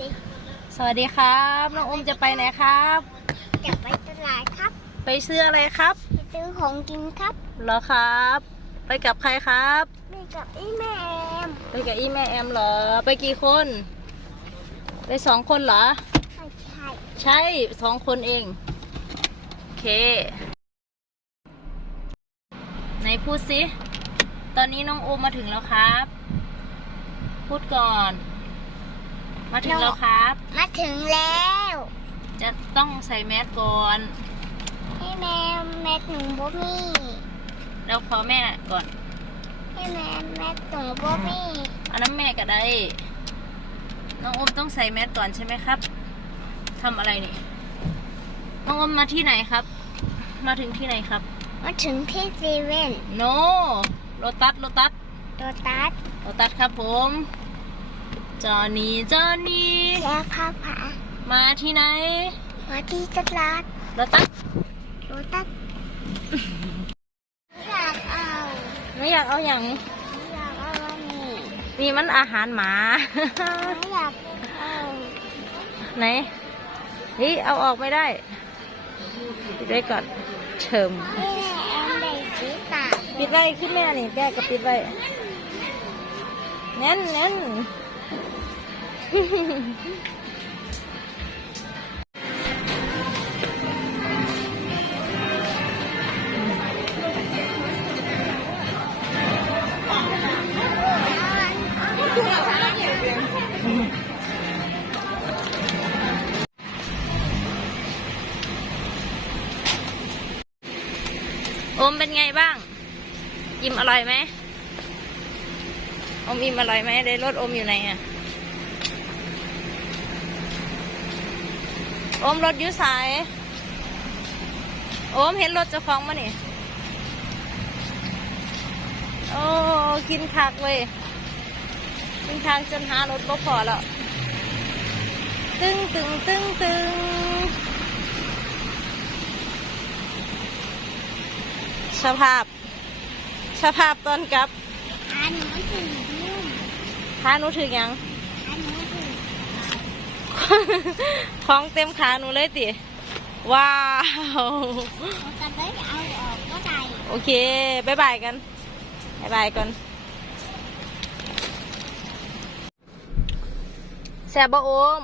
ดิสวัสดีครับน้องอุ้มจะไปไหนครับ จะไปตลาดครับ ไปซื้ออะไรครับไปซื้อของกินครับเหรอครับ ไปกับใครครับ ไปกับไอ้แม่แอมไปกับอีแม่แอมเหรอ ไปกี่คน ไปสองคนเหรอไม่ใช่ใช่สองคนเอง โอเค ไหนพูดสิตอนนี้น้องโอมมาถึงแล้วครับ พูดก่อน มาถึงแล้วครับ มาถึงแล้ว จะต้องใส่แมสก่อนไอ้แม่แม่หนูบ่มีแล้วขอแม่ก่อนไอ้แม่แม่หนูบ่มีอันนั้นแม่ก็ได้ น้องโอมต้องใส่แมสก่อนใช่ไหมครับทำอะไรนี่ น้องโอมมาที่ไหนครับ มาถึงที่ไหนครับ มาถึงที่เซเว่นโนโลตัสโลตัสโดตัสโลตัสครับผม จอนี่จอนี่แล้วพาผามาที่ไหน มาที่ตลาดโลตัสโดตัสอยากเอาไม่อยากเอาอย่างอยากเอาอันนี้นี่มันอาหารหมาไม่อยากเอาไหนเฮ้ยเอาออกไม่ได้ปิดไว้ก่อนเฉิมไอ้แม่แอมได้สีตาปิดไว้ขึ้นแม่นี่แกก็ปิดไว้แน่นแน่นโอมเป็นไงบ้าง อิ่มอร่อยไหมอมอิ่มอร่อยไหมเลยรถอมอยู่ไหนอะ อมรถอยุสายโอมเห็นรถเจ้าของมานี่โอ้กินคักเว้ยกินคักจนหารถบ่พอแล้วตึงตึงตึงตึงสภาพ สภาพตอนกลับอันนี้ถึงนุ่มขาหนูถึงยังอันนี้ถึง ของเต็มขาหนูเลยติว้าวเราจะได้เอาออกก็ได้โอเคบายบายกันบายบายกันแซ่บบ่โอม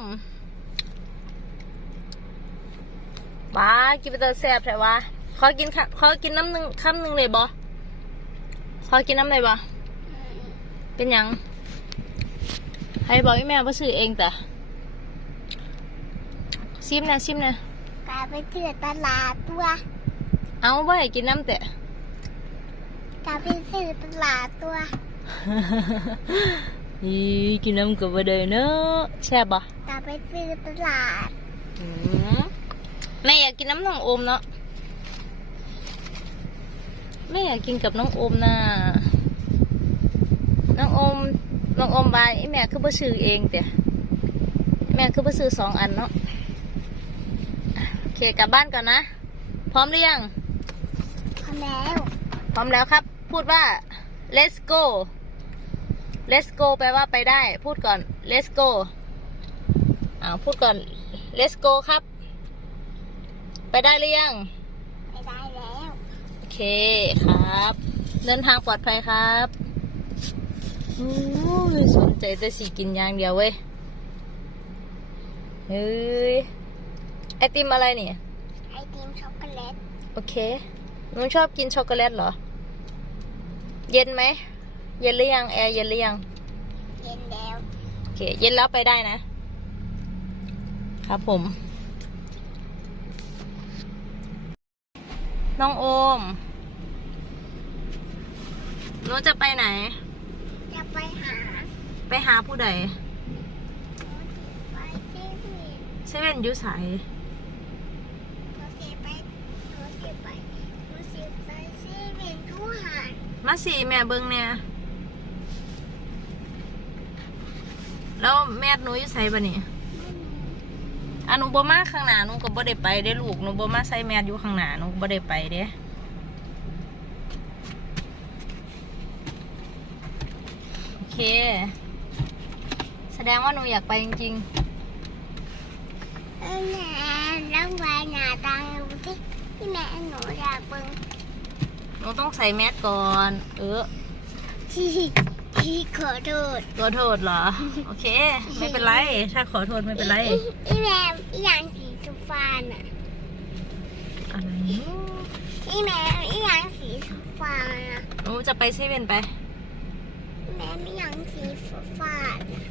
บ้ากินไปเตอแซ่บแต่ว่าขอกินค่ะขอกินน้ำหนึ่งคำหนึ่งเลยบ่ขอกินน้ำเลยบ่เป็นหยังให้บอกให้แม่ว่าซื้อเองแต่ ซิมนะซิมนะกลายไปเถื่อตลาดตัว เอาไว้กินน้ำแต่กลายไปซื้อตลาดตัวอีกินน้ำกับบ่ได้เนอะแซ่บบ่กลายไปซื้อตลาดอืมแม่อยากกินน้ำน้องโอมเนาะแม่อยากกินกับน้องโอมน่ะน้องโอมน้องโอมบายไอ้แม่คือบ่ซื้อเองแต่แม่คือบ่ซื้อสองอันเนาะอะโอเค กลับบ้านก่อนนะ พร้อมหรือยังพอแล้ว พร้อมแล้วครับ พูดว่า let's go let's go แปลว่าไปได้ พูดก่อน let's go อ้าวพูดก่อน let's go ครับ ไปได้หรือยัง ไปได้แล้ว โอเคครับ เดินทางปลอดภัยครับโอ้ยสนใจแต่สีกินอย่างเดียวเว้ยเฮ้ย ไอติมอะไรเนี่ย ไอติมช็อกโกแลต โอเค หนูชอบกินช็อกโกแลตเหรอ เย็นไหม เย็นหรือยังแอร์เย็นหรือยัง เย็นแล้ว โอเค เย็นแล้วไปได้นะ ครับผม น้องโอม หนูจะไปไหน จะไปหา ไปหาผู้ใด ไปที่นี่เซเว่นอยูใสหนูสิไปหนูสิไปหนูสิไปที่เป็นทุหาร มาสี่แม่เบิงเนี่ยแล้วแม่หนูอยู่ใส่บะนี่อะหนูบ่มาข้างหน้าหนูก็บ่ได้ไปเด้ลูกหนูบ่มาใส่แมสอยู่ข้างหน้าหนูบ่ได้ไปเด้โอเค แสดงว่าหนูอยากไปจริงๆเอ้ยแม่แล้วไว้หนาตาดูสิที่แม่หนูอยากเบิ่ง นูต้องใส่แมสก่อน เออที่ที่ขอโทษขอโทษเหรอ โอเค ไม่เป็นไร ถ้าขอโทษไม่เป็นไร อีอีแม่อีอย่างสีสุฟ้าน่ะอะไรอีแม่อีอย่างสีสุฟ้าน่ะหนูจะไปเซเว่นไป แม่อีอย่างสีฟ้าน่ะ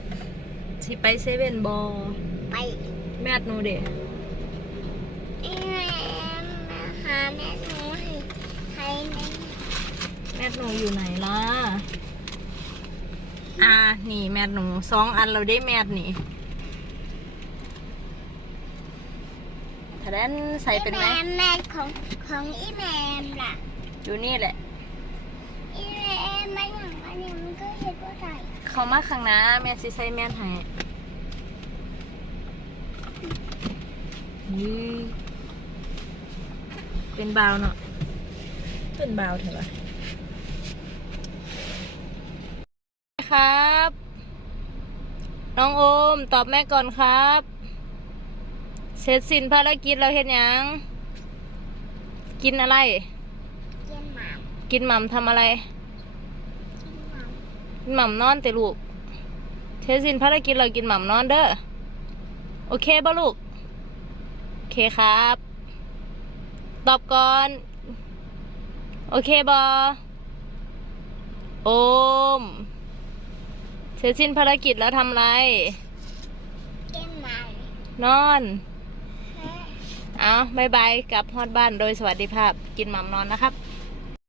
สิไปเซเว่นบอไป แมสหนูเด็อีแม่มาหาแม่หนูให้ให้แม่ แมสหนูอยู่ไหนล่ะ อ่า นี่แมสหนูสองอันเราได้แมสนี่ถ้าแดนใส่เป็นไหมแม่แม่ของของอีแม่ล่ะ อยู่นี่แหละ อีแม่มันอย่างมันเนี่ยมันก็เห็นว่าไรเข้ามาข้างหน้าแม่สิใส่แมสให้นี่เป็นบาวเนาะเป็นบาวเถอะวะ ครับ น้องโอม ตอบแม่ก่อนครับ เสร็จสิ้นภารกิจเราเห็นยัง กินอะไรเยี่ยมมากกินหม่ำทำอะไรเยี่ยมมากกินหม่ำนอนแต่ลูกเทสินภารกิจเรากินหม่ำนอนเด้อ โอเคบ่ลูก โอเคครับ ตอบก่อน โอเคบอโอมเส ร็จสิ้นภารกิจแล้วทำอะไรเยี่ยมมากนอน เอาบายบายกลับฮอดบ้านโดยสวัสดิภาพ กินหม่ำนอนนะครับ